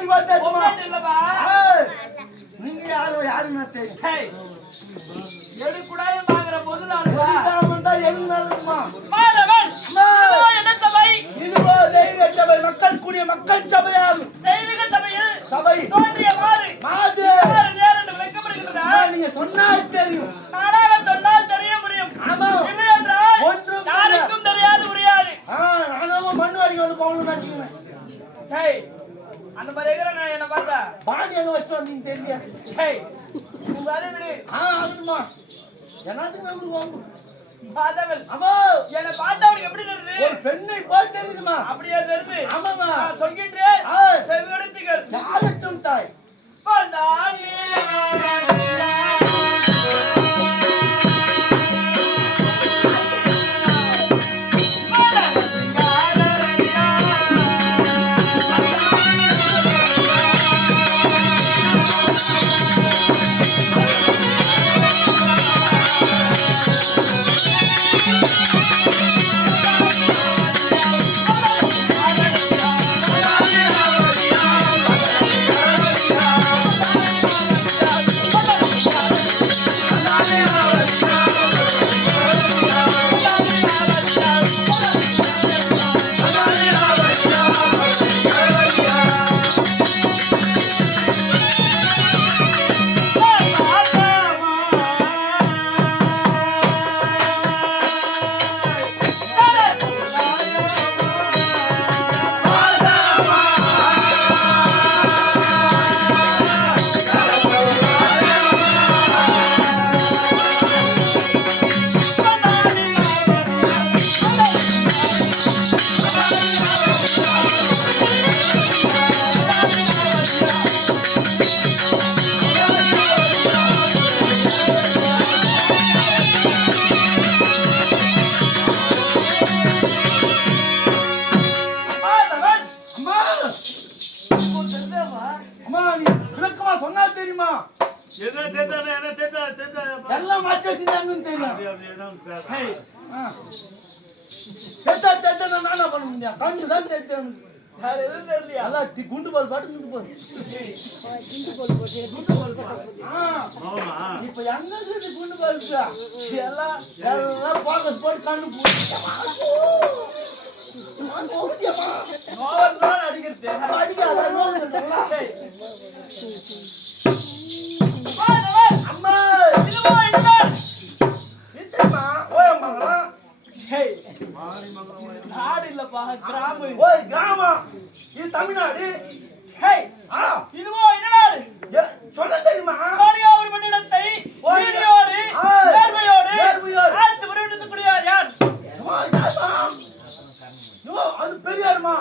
பொம்மாடி பார்த்தாச்சுமா இல்லப்பா நீங்க யாருன்னா தெரியும் எடுக்குடாயும் வாங்குற போது நான் தான் எழுதுமா மாதவன் என்ன சபை இதுவோ தெய்வ சபை மக்கள் கூடிய மக்கள் சபையாகும் தெய்வீக சபையில் சபை தோன்றிய மாறு மாது நேரம் விளக்கப்படுகிறதா நீங்க சொன்னால் தெரியும் நானாக சொன்னால் தெரிய முடியும் ஆமா இல்லை என்றால் ஒன்றும் யாருக்கும் தெரியாது புரியாது நானும் மண்ணு வரைக்கும் வந்து போகணும்னு நினைச்சுக்கிறேன் அந்த மாதிரி நான் என்ன பார்த்தா பாடி எங்க வச்சு வந்தீங்க தெரியல உங்க அதே விடு ஆகுமா என்னத்துக்கு நம்மளுக்கு வாங்கும் மாதவன் அம்மா என்னை பார்த்தா அவனுக்கு எப்படி தெரியுது ஒரு பெண்ணை போல் தெரியுதுமா அப்படியே தெரியுது ஆமாமா சொல்கின்றேன் செவியெடுத்துகள் யாகட்டும் தாய் சொன்னா தெரியுமா எல்லாம் மாற்றி வச்சுருந்தாங்கன்னு தெரியும் நானா பண்ண முடியும் கண்டுதான் தெரியும் குண்டு பால் பாட்டு குண்டு பால் இப்ப எங்க குண்டு பால் எல்லாம் எல்லாம் போக்கஸ் போட்டு கண்ணு நாடு இல்லப்பா கிராமம் கிராமம் இது தமிழ்நாடு இதுவோ என்ன நாடு சொல்ல தெரியுமா ஒரு மண்ணிடத்தை நேர்மையோடு ஆட்சி புரிவித்துக்கூடியவர் யார் அது பெரியாருமா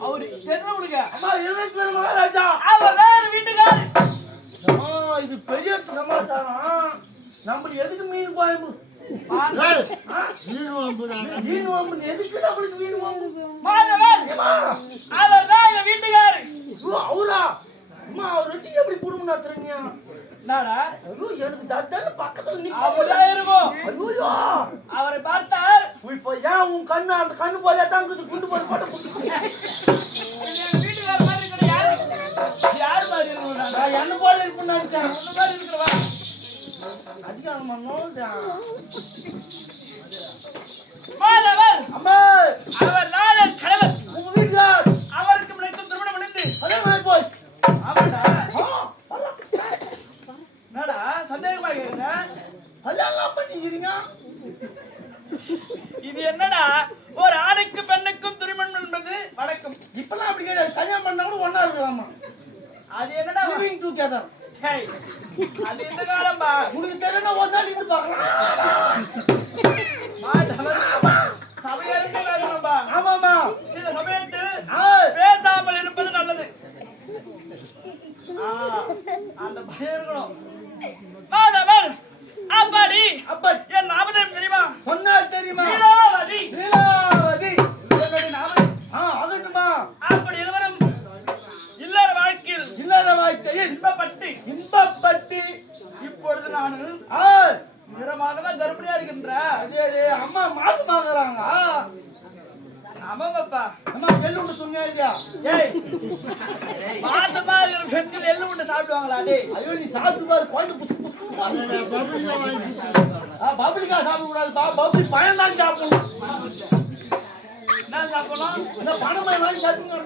அவரு தெரியல அம்மா 24 மகாராஜா அவர் வேற வீட்டுக்காரு இது பெரிய சமாச்சாரம் நம்ம எதுக்கு மீன் குழம்பு மீன் வாம்பு எதுக்கு நம்மளுக்கு மீன் வாம்பு அவர் தான் எங்க வீட்டுக்காரு அவரா அம்மா அவர் வச்சு எப்படி குடும்பம் நடத்துறீங்க நாடா எனக்கு தத்தான பக்கத்துல அப்படிதான் இருக்கும் ஐயோ அவரை பார்த்தால் இப்ப ஏன் உன் கண்ணு அந்த கண்ணு போல தான் குண்டு போட்டு போட்டு வீட்டுக்கார மாதிரி இருக்கிற யாரு மாதிரி இருக்கணும் என்ன போல இருக்குன்னு நினைச்சேன் அந்த மாதிரி இருக்கிறவா அதிகமா மாதவன் அம்மா அவர் நாளன் கணவர் உங்க வீட்டுக்கார் அவருக்கு முன்னைக்கும் திருமணம் முடிந்து அதான் போய் ஆமாடா என்னடா சந்தேகமா கேக்குறீங்க கல்யாணம் பண்ணிக்கிறீங்க இது என்னடா ஒரு ஆணுக்கு பெண்ணுக்கும் திருமணம் என்பது வழக்கம் இப்பெல்லாம் அப்படி கிடையாது கல்யாணம் பண்ணா கூட ஒண்ணா இருக்கலாமா அது என்னடா லிவிங் டுகெதர் அது இந்த காலம்பா உனக்கு தெரியல ஒரு நாள் இருந்து பார்க்கலாம் சபையருக்கு வேணும்பா ஆமாமா சில சமயத்தில் பேசாமல் இருப்பது நல்லது அந்த பயம் இருக்கணும் மாதவன் அப்பாடி என் நாமதம் தெரியுமா சொன்னால் தெரியுமா லீலாவதி லீலாவதி என்னுடைய நாமதம் ஆகட்டுமா அப்படி இருவரும் இல்லற வாழ்க்கையில் இன்பப்பட்டு இப்பொழுது நான் நிறமாக தான் கர்ப்பிணியா இருக்கின்ற அம்மா மாசமாகறாங்க ஆமாப்பா அம்மா எள்ளு துணியா இல்லையா மாச சாப்பிடுவாங்களா டேய்? ஐயோ நீ சாப்பிட்டு பாரு குழந்தை புசு புசுன்னு பப்ளிக்கா சாப்பிட கூடாது பப்ளி பழம் தான் சாப்பிடணும். என்ன சாப்பிடணும்? அந்த பணம் வாங்கி சாப்பிடுங்க.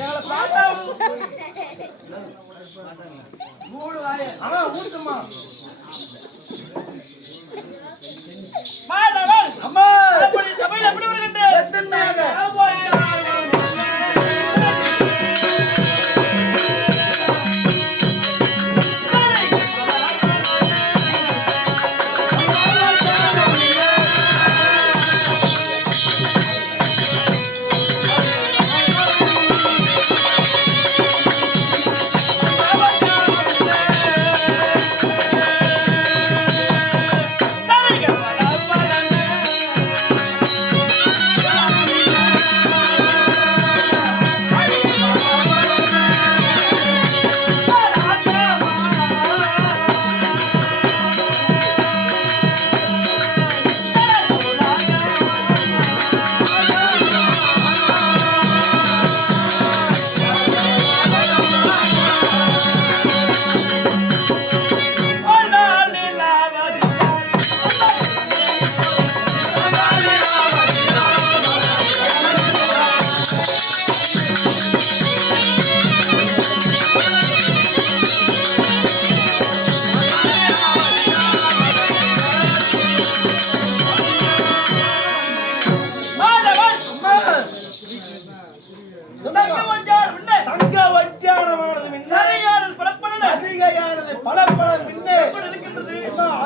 எங்களை பார்த்தா மூடு வாய. ஆனா ஊட்டுமா மாதவன் அம்மா அப்படி சபையில் எப்படி வருகின்ற எத்தனையாக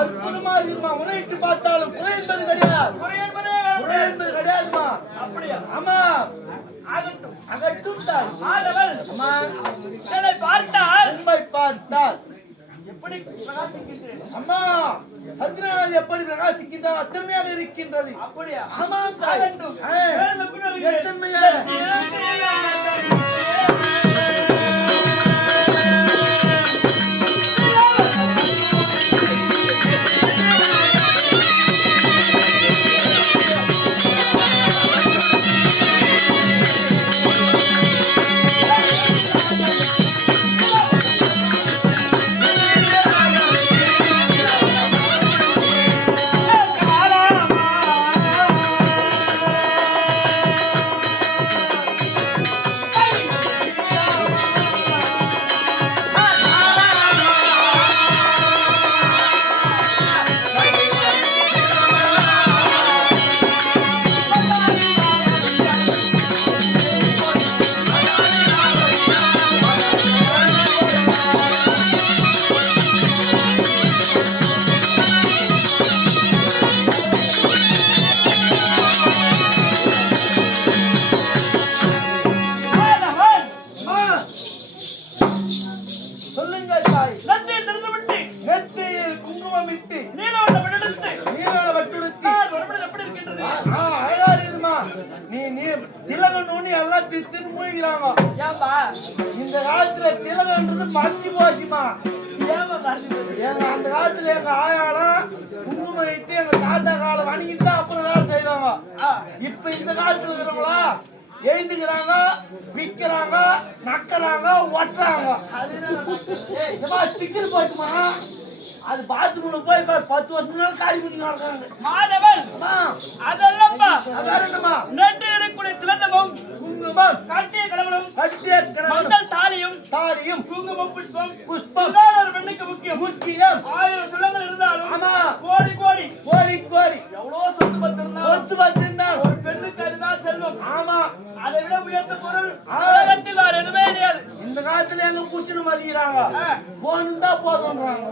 அற்புதமா இருக்குமா உரையிட்டு பார்த்தாலும் குறை என்பது கிடையாதுமா. அப்படியா? ஆமா அகட்டும் தாய் அம்மா பார்த்தால் உண்மை பார்த்தால் எப்படி பிரகாசிக்கின்றேன் அம்மா சந்திரனாக எப்படி பிரகாசிக்கின்றான் அத்தன்மையாக இருக்கின்றது. அப்படியா? ஆமா தாய் எத்தன்மையா இந்த காலத்துல திலகன்றது மறைஞ்சு போச்சுமா. அந்த காலத்துல எங்க ஆயாலாம் குங்குமம் இட்டு எங்க தாத்தா காலை வணங்கிட்டு தான் அப்புறம் வேலை செய்வாங்க. இப்ப இந்த காலத்துல இருக்கிறவங்களா எழுந்துக்கிறாங்க, விற்கிறாங்க, நக்கிறாங்க, ஒட்டுறாங்க. ஸ்டிக்கர் போட்டுமா அது பாத்ரூம்ல போய் 10 வருஷம் காரி பண்ணி நடக்கிறாங்க. மாதவன் அதெல்லாம்ப்பா அதாரணமா நட்டு இருக்கக்கூடிய திலந்தமும் குங்குமம் கட்டிய கடவுளும் மங்கள் தாலியும் குங்குமம் புஷ்பம் ஒரு பெண்ணுக்கு முக்கியம். 1000 சுலங்கள் இருந்தாலும் ஆமா கோடி கோடி கோடி கோடி எவ்வளவு சொத்து பத்து இருந்தாலும் ஒரு பெண்ணுக்கு அதுதான் செல்வம். ஆமா அதை விட உயர்ந்த பொருள் உலகத்தில் வேற எதுவுமே கிடையாது. இந்த காலத்துல எங்க புஷ்னு மதிக்கிறாங்க, போன் தான் போதுன்றாங்க.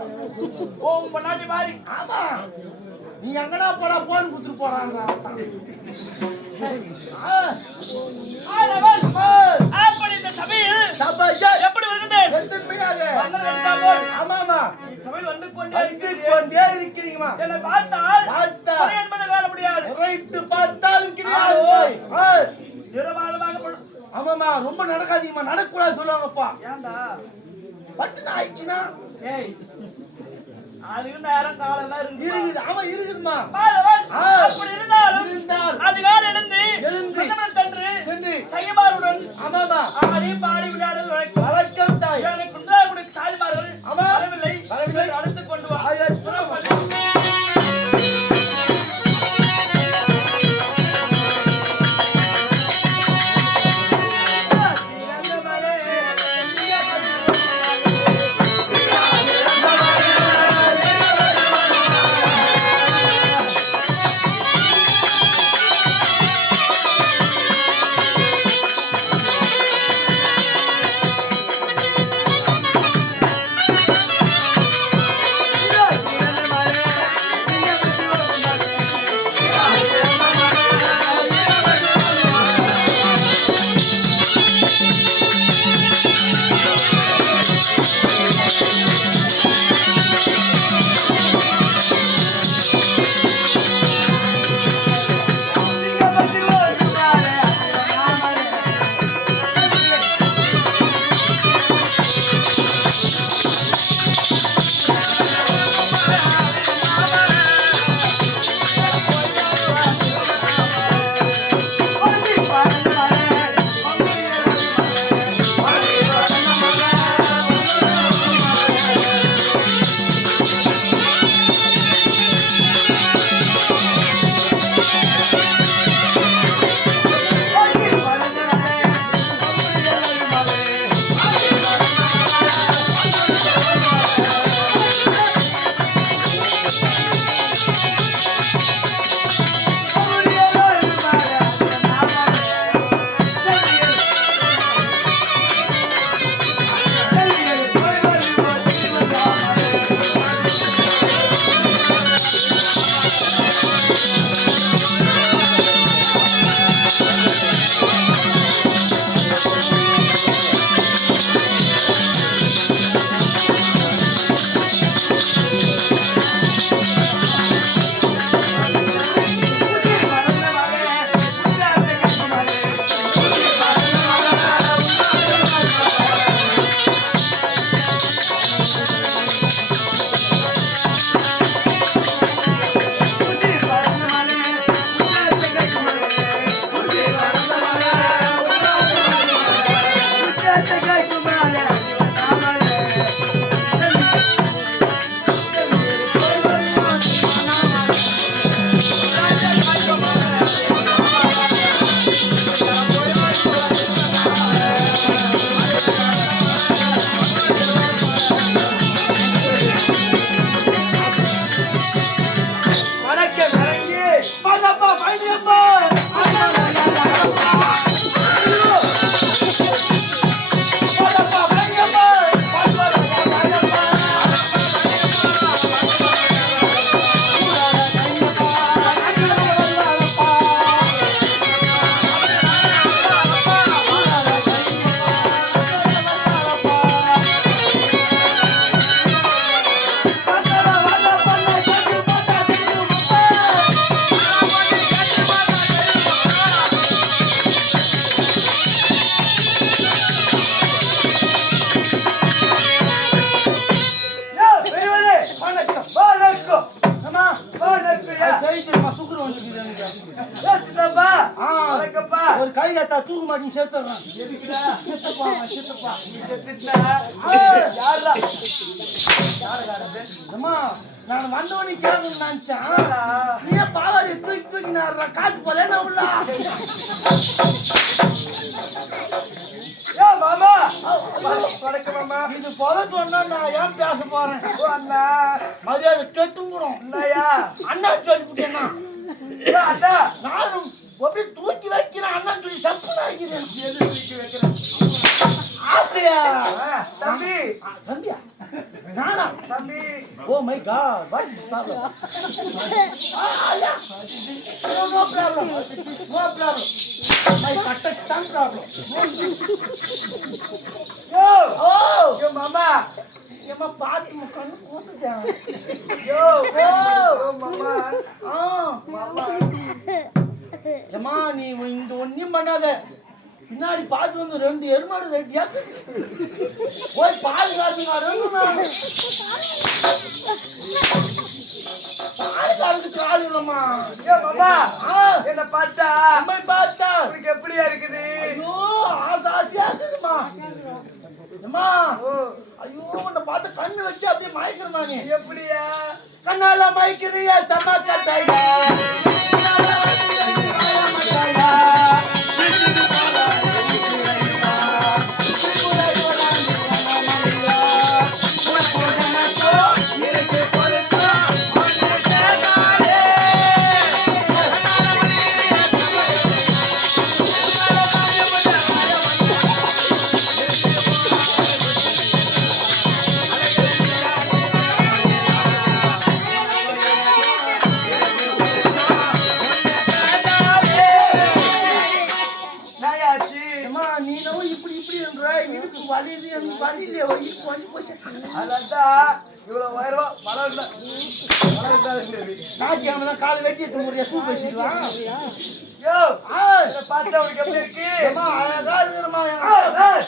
போகும் பொன்னாட்டி மாறி. ஆமா நீ எங்கடா போடா போன் குடுத்துட்டு போறாங்க. அப்படி இந்த சபையில் எப்படி வருகின்றேன்? ஆமாமா சபையில் வந்து கொண்டே இருக்கிறீங்கம்மா. என்னை பார்த்தால் என்பதை காண முடியாது. பார்த்தாலும் கிடையாது. ஆமாமா ரொம்ப நடக்காதீங்கம்மா, நடக்கூடாது சொல்லுவாங்கப்பா. ஏன்டா பட்டுன்னு ஆயிடுச்சுன்னா அதுக்கு நேரம் காலம் எல்லாம் இருக்குது. ஆமா இருக்குதுமா. அப்படி இருந்தால் அதிகாலை எழுந்து சென்று சையமாருடன் ஆமாமா ஆடி பாடி விளையாடுவது வழக்கம் தாய். எனக்கு தூக்க மாட்டீங்க சேர்த்துறேன். எதுக்குடா சித்தப்பா சித்தப்பா நீ செத்துட்டா யாரா யாருக்காரது அம்மா நான் வந்தவனே கேட்கணும்னு நினைச்சேன். நீ பாவாடி தூக்கி தூக்கி நான் காத்து போல என்ன உள்ள ஏ மாமா வணக்கம் மாமா இது போல சொன்னா நான் ஏன் பேச போறேன்? ஓ அண்ணா மரியாதை கெட்டுங்கணும். என்னையா அண்ணா சொல்லிவிட்டேன்னா ஏ அண்ணா நானும் அப்படியே தூக்கி வைக்கிறேன். அண்ணா சொல்லி சப்பு வைக்கிறேன். எது தூக்கி வைக்கிறேன் ஆசையா தம்பி தம்பியா நானா தம்பி oh my god what is problem? No problem no problem my கட்டக்ஸ்தான் ப்ராப்ளம். யோ ஓ யோ மாமா ஏமா பாத்து முக்கன்னு கூத்துட்டேன். யோ ஓ மாமா ஆ மாமா ஏமா நீ இந்த ஒன்னும் பண்ணாத. பின்னாடி பார்த்து வந்து 2 எருமாடு ரெட்டியா போய் பால் காத்துங்க. 2 நாள் பால் காலத்துக்கு ஆள் இல்லம்மா. யோ மாமா ஆ என்ன பார்த்தா அம்மை பார்த்தா உனக்கு எப்படியா இருக்குது ஐயோ ஆசாசியா இருக்குதுமா. அம்மா ஓ ஐயோ உன்னை பார்த்து கண்ணு வச்சு அப்படியே மயக்கிறமா. நீ எப்படியா கண்ணால மயக்கிறியா தம்மா கட்டாயா நாயாச்சு அம்மா நீ நம்ம இப்படி இப்படி என்ற இடுப்பு வலியுது எனக்கு வலியிலே இடுப்பு வலி போச்சு. அதான் இவ்வளவு உயரம் வளர்ந்தா இருந்தது ஞாயிற்றுக்கிழமை தான் காலை வெட்டி எடுத்து முறையா சூப் வச்சுக்கலாம். யோ இதை பார்த்தா உனக்கு எப்படி இருக்கு அம்மா அழகா இருக்கிறம்மா.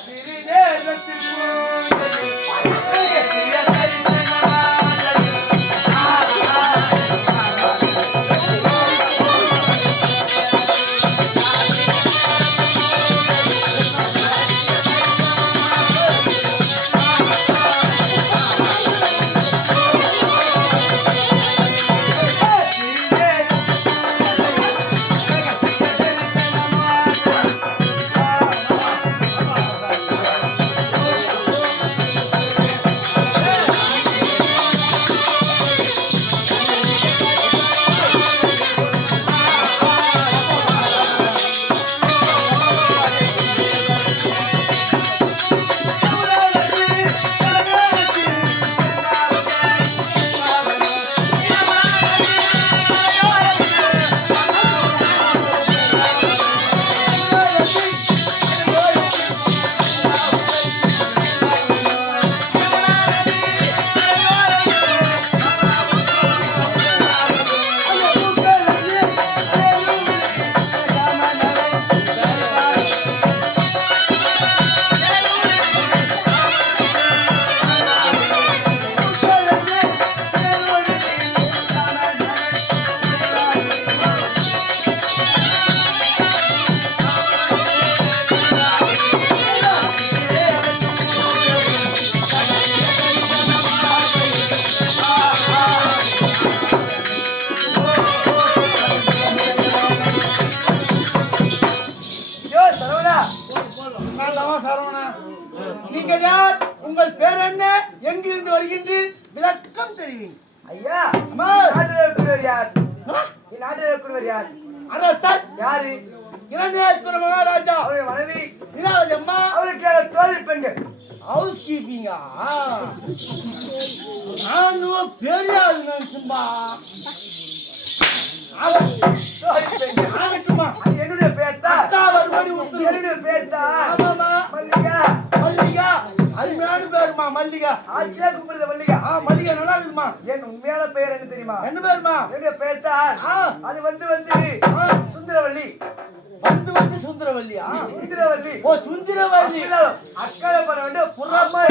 சிறு நேரத்தில் நீங்கள் யார்? உங்கள் பேர் என்ன? எங்கிருந்து வருகின்றீர்? விளக்கம் தெரிவிங்க. ஐயா அம்மா. நாட்டில் இருக்கிறவர் யார் ஆ? நாட்டில் இருக்கிறவர் யார் அரசர் யாரு இரண்டேஸ்வர மகாராஜா அவருடைய மனைவி நீலாவதி அம்மா அவருக்கு தோழி பெண்கள் ஹவுஸ் கீப்பிங்கா? நானும் பெரிய ஆள் நினைச்சும்பா. தோழி பெண்கள் ஆகட்டுமா? அது என்னுடைய பேர் தான் அக்கா வரும்படி உத்தரவு. என்னுடைய பேர் தான் ஆமாமா. மல்லிகா மல்லிகா அருமையான பேருமா மல்லிகா. ஆட்சியா கூப்பிடுறது மல்லிகா மல்லிகா நல்லா இருக்குமா? என் உண்மையான பெயர் என்ன தெரியுமா என்ன பேருமா? என்னுடைய பெயர் தான் அது வந்து சுந்தரவல்லி வந்து சுந்தரவல்லியா? சுந்தரவல்லி ஓ சுந்தரவல்லி. அக்கறை பண்ண வேண்டிய புறமா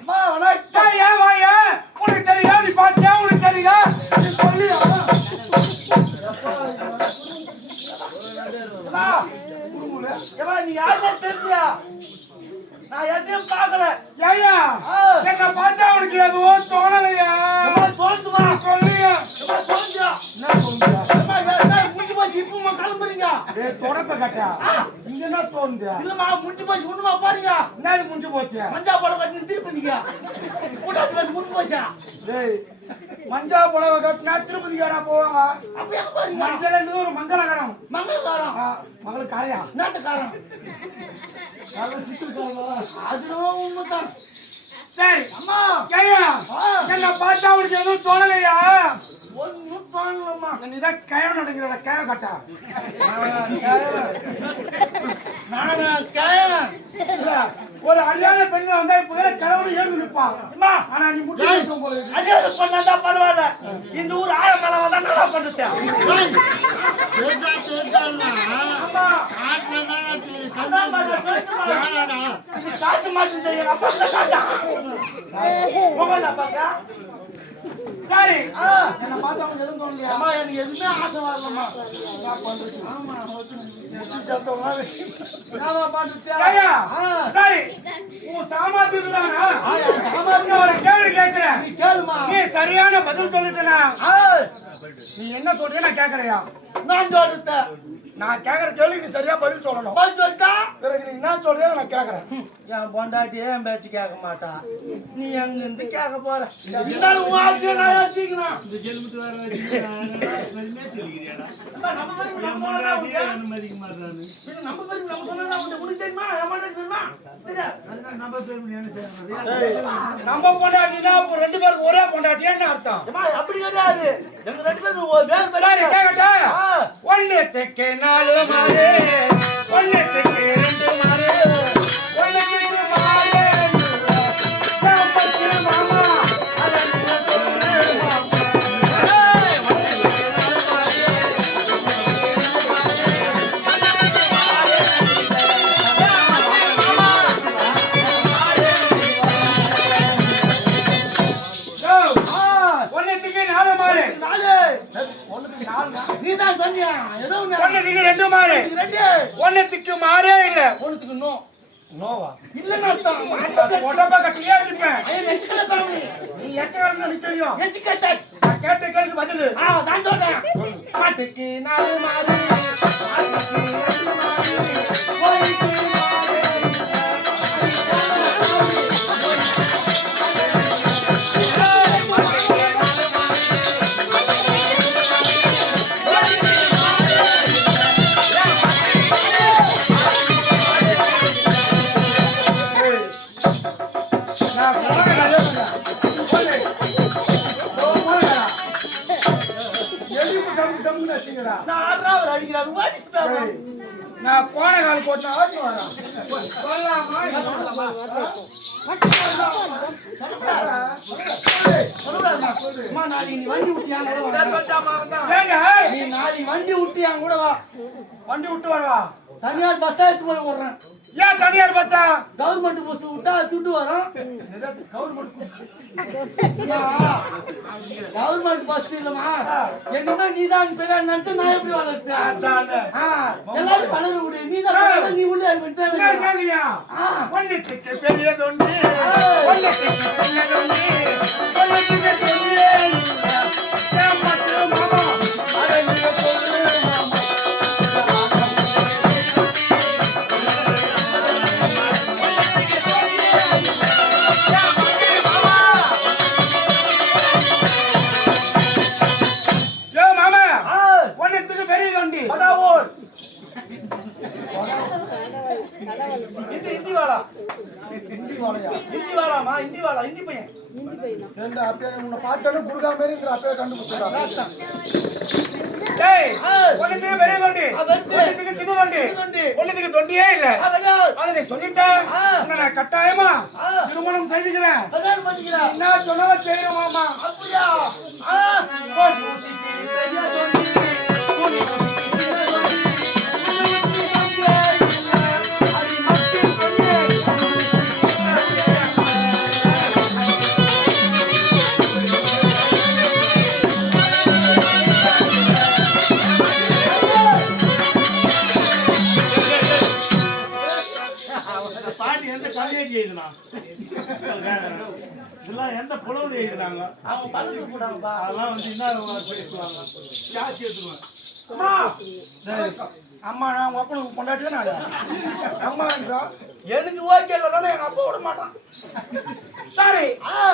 அம்மா வணக்கம். ஏன் வாயா? உனக்கு தெரியா? நீ பாத்தியா? உனக்கு தெரியா? நீ சொல்லியா? ஏமா நீ யாருன்னு தெரிஞ்சியா? நான் எதையும் பார்க்கல. ஏய்யா, என்ன பார்த்தா உனக்கு எதுவும் தோணலையா? தோணுமா? சொல்லியா? தோணுச்சா? என்ன தோணுதா? முடிஞ்சு போச்சு. இப்பமா கிளம்புறீங்க? டேய் தொடப்ப கட்டா. இங்க என்ன தோணுது? இல்லம்மா முடிஞ்சு போச்சு. ஒண்ணுமா பாருங்க. என்ன முடிஞ்சு போச்சு? மஞ்சா பழம் கட்டி திருப்பதிங்க. கூட்டாத்து வந்து முடிஞ்சு போச்சா? டேய் மஞ்சா புடவை கட்டினா திருப்பதிக்காடா போவாங்க. அப்படியே பாருங்க. மஞ்சள் ஒரு மங்களகரம். மங்களகாரம். மகளுக்கு காரியா? நாட்டுக்காரம். நல்ல சிக்கல்காரங்களா? அதுவும் உண்மைதான். சரி அம்மா ஏய்யா, என்ன பார்த்தா உனக்கு எதுவும் தோணலையா? ஒன்னும் தோணலம்மா. நீதான் கயம் நடக்கிறத கய கட்டா. நானா கயவன். இல்ல, ஒரு அழியாத பெண்ணு வந்தா இப்ப கடவுள் ஏறி நிற்பான். அம்மா ஆனா நீ முட்டி போல அடியாவது பண்ணா பரவாயில்ல. இந்த ஊர் ஆழக்காலம் வந்தா நல்லா பண்ணுத்தேன். அம்மா அதான் பாரு, இது காட்டு மாட்டு தெரியும். அப்பா இந்த காட்டா உங்க பாக்கா. சரி ஆ என்ன பார்த்தா உனக்கு எதுவும் தோணலையா? அம்மா எனக்கு எதுவுமே ஆசை வரலம்மா. என்ன பண்றது? ஆமா சத்தமா நாம பாட்டு ஐயா, சரி உன் சாமர்த்தியம் தானா? நான் ஒரு கேள்வி கேட்கிறேன். நீ கேளுமா. நீ சரியான பதில் சொல்லிட்டனா? ஆ நீ என்ன சொல்றியா நான் கேக்குறியா? நான் சொல்றத நான் கேக்குற கேள்விக்கு நீ சரியா பதில் சொல்லணும். பதில் சொல்லிட்டா பிறகு நீ என்ன சொல்றியா நான் கேக்குறேன். என் பொண்டாட்டி என் பேச்சு கேட்க மாட்டா. நீ அங்க இருந்து கேட்க போற. இருந்தாலும் உன் ஆசையை நான் ஏத்திக்கணும். அம்மா, நம்ம பேருக்கு நம்ம சொன்னதா உண்டு. பின்ன நம்ம பேருக்கு நம்ம சொன்னதா உண்டு. உனக்கு தெரியுமா? என் பொண்டாட்டி தெரியுமா? தெரியாது. ஏய், நம்ம பொண்டாட்டினா அப்ப ரெண்டு பேருக்கு ஒரே பொண்டாட்டியா என்ன அர்த்தம்? அம்மா, அப்படி கிடையாது. எங்க ரெண்டு பேரும் ஒரு வேறு சரி பேரு. கேக்கட்டா? ஆ. ஒன்னுத்துக்கு 4 மாறு, ஒன்னுத்துக்கு 2 மாறு, ஒன்னுத்துக்கு மாறு. சாம்பத்து மாமா, அதை நீ சொல்லு மாமா. ஒன்னுத்துக்கு 4 மாறு. ஒண்ணுக்கு நாலு. நீதான் சொன்னியா? ஏதோ ஒண்ணு. ஒன்னுத்துக்கு 2 மாறு. ரெண்டு. ஒன்னுத்துக்கு மாறே இல்ல. ஒண்ணுத்துக்கு நோ. நோவா? இல்லன்னு அர்த்தம். பொட்டப்பா கட்டியே இருப்பேன். ஐயோ, நெச்சுக்கல பாருங்க. நீ எச்சகாரன்னு எனக்கு தெரியும். நெச்சுக்கட்ட. நான் கேட்ட கேள்விக்கு பதிலு. நான் சொல்றேன். பாட்டுக்கு 4 மாறு. ஆட்டுக்கு 2 மாறு. கோழிக்கு மாறு. நான் போன கதையா சொன்னேன். சொல்லு. போனடா. எலிப்பு டம்னு வச்சுங்கடா. நான் ஆடுறாரு அடிக்கிறாரு. வாடி ஸ்டாப். நான் போன கால் போட்டு ஆடி வரேன். சொல்லலாமா? அம்மா, நாளைக்கு நீ வண்டி விட்டியா கூட வா. ஏங்க, நீ நாளைக்கு வண்டி விட்டியா கூட வா. வண்டி விட்டு வரவா? தனியார் பஸ் எடுத்து போய் விடுறேன். ஏன் தனியார் பஸ்ஸா? கவர்மெண்ட் பஸ் விட்டா துட்டு வரும். கவர்மெண்ட் பஸ் இல்லமா? என்னன்னா நீதான் பெரிய நினைச்சு நான் எப்படி வளர்த்தேன்? எல்லாரும் வளர முடியும். நீதான் நீ உள்ள கேள்வியா? ஒன்னுத்துக்கு பெரியதொன்று, ஒன்னுத்துக்கு சின்னதொன்று, ஒன்னுத்துக்கு பெரிய மாமா, அதை நீ சொல்லு மாமா. ஒன்னுத்துக்கு பெரிய தொண்டி. இந்தி வாடா. ஹிந்தி வாழையா? இந்தி வாடாமா, இந்தி வாடா, இந்தி பையன். ஏண்டா, அப்பயே உன்னை பார்த்தோன்னே குறுக்கா மாதிரி இருக்கிற அப்பயே கண்டுபிடிச்சா? ராஸ்தான். டேய், ஆ. ஒண்ணுத்துக்கு பெரிய தொண்டி, வருது. ஒண்ணுத்துக்கு சின்ன தொண்டி, சின்ன தொண்டி. ஒண்ணுத்துக்கு தொண்டியே இல்ல. அதான். அதை நீ சொல்லிட்ட, ஆ. உன்னை நான் கட்டாயமா ஆ. திருமணம் செய்துக்கிறேன். கல்யாணம் பண்ணிக்கிறா. என்ன சொன்னவ செய்யணும் மாமா. அப்படியா? ஆ. போய். பெரிய தொண்டி. கூடி. சின்ன தொண்டி. அடி மத்தி தொண்டி. பாட்டி எந்த கவிதை எழுதுனா இதெல்லாம் எந்த புலவர் எழுதுனாங்க அவங்க பார்த்துட்டு போடாங்கப்பா. அதெல்லாம் வந்து என்ன பேசுவாங்க ஜாஸ்தி எடுத்துருவேன் அம்மா, டேய், அம்மா நான் உங்க அப்பனுக்கு பொண்டாட்டியே நானு. அம்மா என்றா, எனக்கு ஓகே இல்லைன்னா எங்க அப்பா விட மாட்டான். சரி,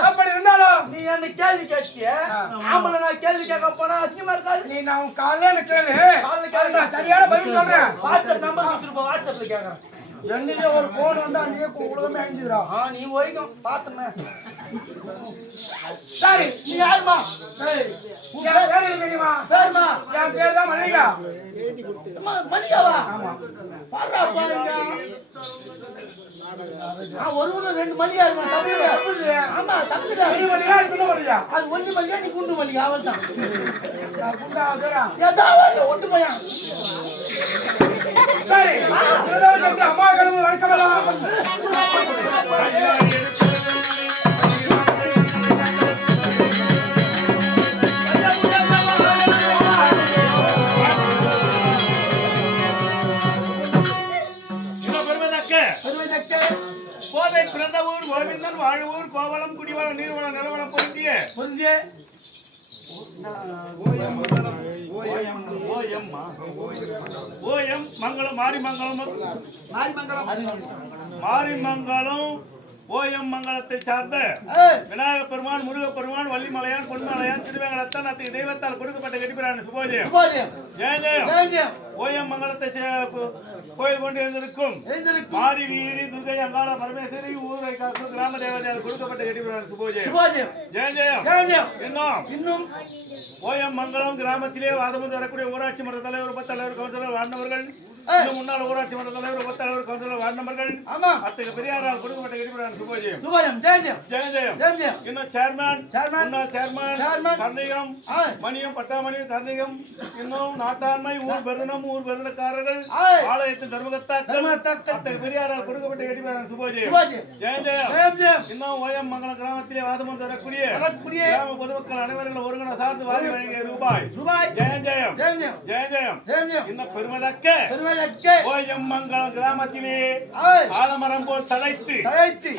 அப்படி இருந்தாலும் நீ என்ன கேள்வி கேட்டிய ஆம்பளை நான் கேள்வி கேட்க போனா அசிங்கமா இருக்காது. நீ நான் உன் காலையில கேளு. காலைல கேளு. நான் சரியான பதில் சொல்றேன். வாட்ஸ்அப் நம்பர் கொடுத்துருப்பா, வாட்ஸ்அப்ல கேட்கறேன். என்னையே ஒரு போன் வந்து அன்னையே உலகமே அழிஞ்சுதுடா. நீ ஓய்க்கும் பாத்துமே. சரி, நீ யாருமா? டேய், என் பேர் என்ன தெரியுமா? பேருமா? என் பேர் தான் மல்லிகா. மணிக்காவா? ஆமா. பாடுறா பாருங்க. நான் ஒரு ஊர்ல 2 மணியா இருக்கேன். தமிழ்ல. ஆமா, தமிழ்ல. பெரிய மல்லிகா, சின்ன மல்லிகா. அது ஒண்ணு மணியா, நீ குண்டு மணியா? அவள் தான். நான் குண்டா ஆகுறேன். ஏதாவது ஒட்டு பையன். சரி, ஏதாவது வந்து அம்மா கிளம்பு வழக்கமெல்லாம். கோதை பிறந்த ஊர் கோவிந்தன் வாழ்வூர் கோவளம் குடிவளம் நீர்வளம் நிலவளம் பொருந்திய புரிஞ்சு? ஓஎம் மங்களம் மாரிமங்கலம் மாரிமங்கலம். மாரிமங்கலம் ஓஎம் மங்கலத்தை சார்ந்த ஏய், விநாயகப் பெருமான் முருகப் பெருமான் வள்ளிமலையான் பொன்மலையான் திருவேங்கடத்தான் அத்தகைய தெய்வத்தால் கொடுக்கப்பட்ட கடிப்பிரான சுபோஜயம் சுபோஜயம். ஜெய ஜெயம் ஜெயம். ஓஎம் மங்கலத்தை கோயில் கொண்டு எழுந்திருக்கும் எழுந்திருக்கும். மாரி வீரி துர்கை அங்காள பரமேஸ்வரி ஊரை காக்கும் கிராம தேவதையால் கொடுக்கப்பட்ட கடிப்பிரான சுபோஜயம் சுபோஜயம். ஜெய ஜெயம் ஜெயம். இன்னும் இன்னும் ஓஎம் மங்கலம் கிராமத்திலே வாதம் வரக்கூடிய ஊராட்சி மன்ற தலைவர் உபத்தலைவர் கவுன்சிலர் வார்டு ஏய். இன்னும் முன்னாள் ஊராட்சி மன்ற தலைவர் உபத்தலைவர் கவுன்சிலர் வார்டு ஆமா. அத்தகைய பெரியாரால் கொடுக்கப்பட்ட கடிப்பிரான சுபோஜயம் சுபோஜயம். ஜெயம். ஜெய ஜெயம் ஜெயம். ஜெயம். இன்னும் சேர்மேன் சேர்மேன். முன்னாள் சேர்மேன் சேர்மேன். கர்ணிகம் ஏய். மணியம் பட்டாமணியம் கர்ணிகம் இன்னும் நாட்டாண்மை ஊர் பெருநக்காரர்கள் ஏய். ஆலயத்தின் தர்மகர்த்தாக்கள் தர்மகர்த்தாக்கள். அத்தகைய பெரியாரால் கொடுக்கப்பட்ட கடிப்பிரான சுபோஜயம் சுபோஜயம். ஜெய ஜெயம் ஜெயம். ஜெயம். இன்னும் ஓயம் மங்கலம் கிராமத்திலே வாதம் வரக்கூடிய வரக்கூடிய கிராம பொதுமக்கள் அனைவரும் ஒருங்கிணை சார்ந்து வாரி வழங்கிய ரூபாய் ரூபாய். ஜெய ஜெயம் ஜெயம். ஜெயம். ஜெய ஜெயம் ஜெயம். ஜெயம். இன்னும் பெருமதக்க பெருமையக்க. ஓயம் மங்கலம் கிராமத்திலே ஏய். ஆலமரம் போல் தழைத்து தழைத்து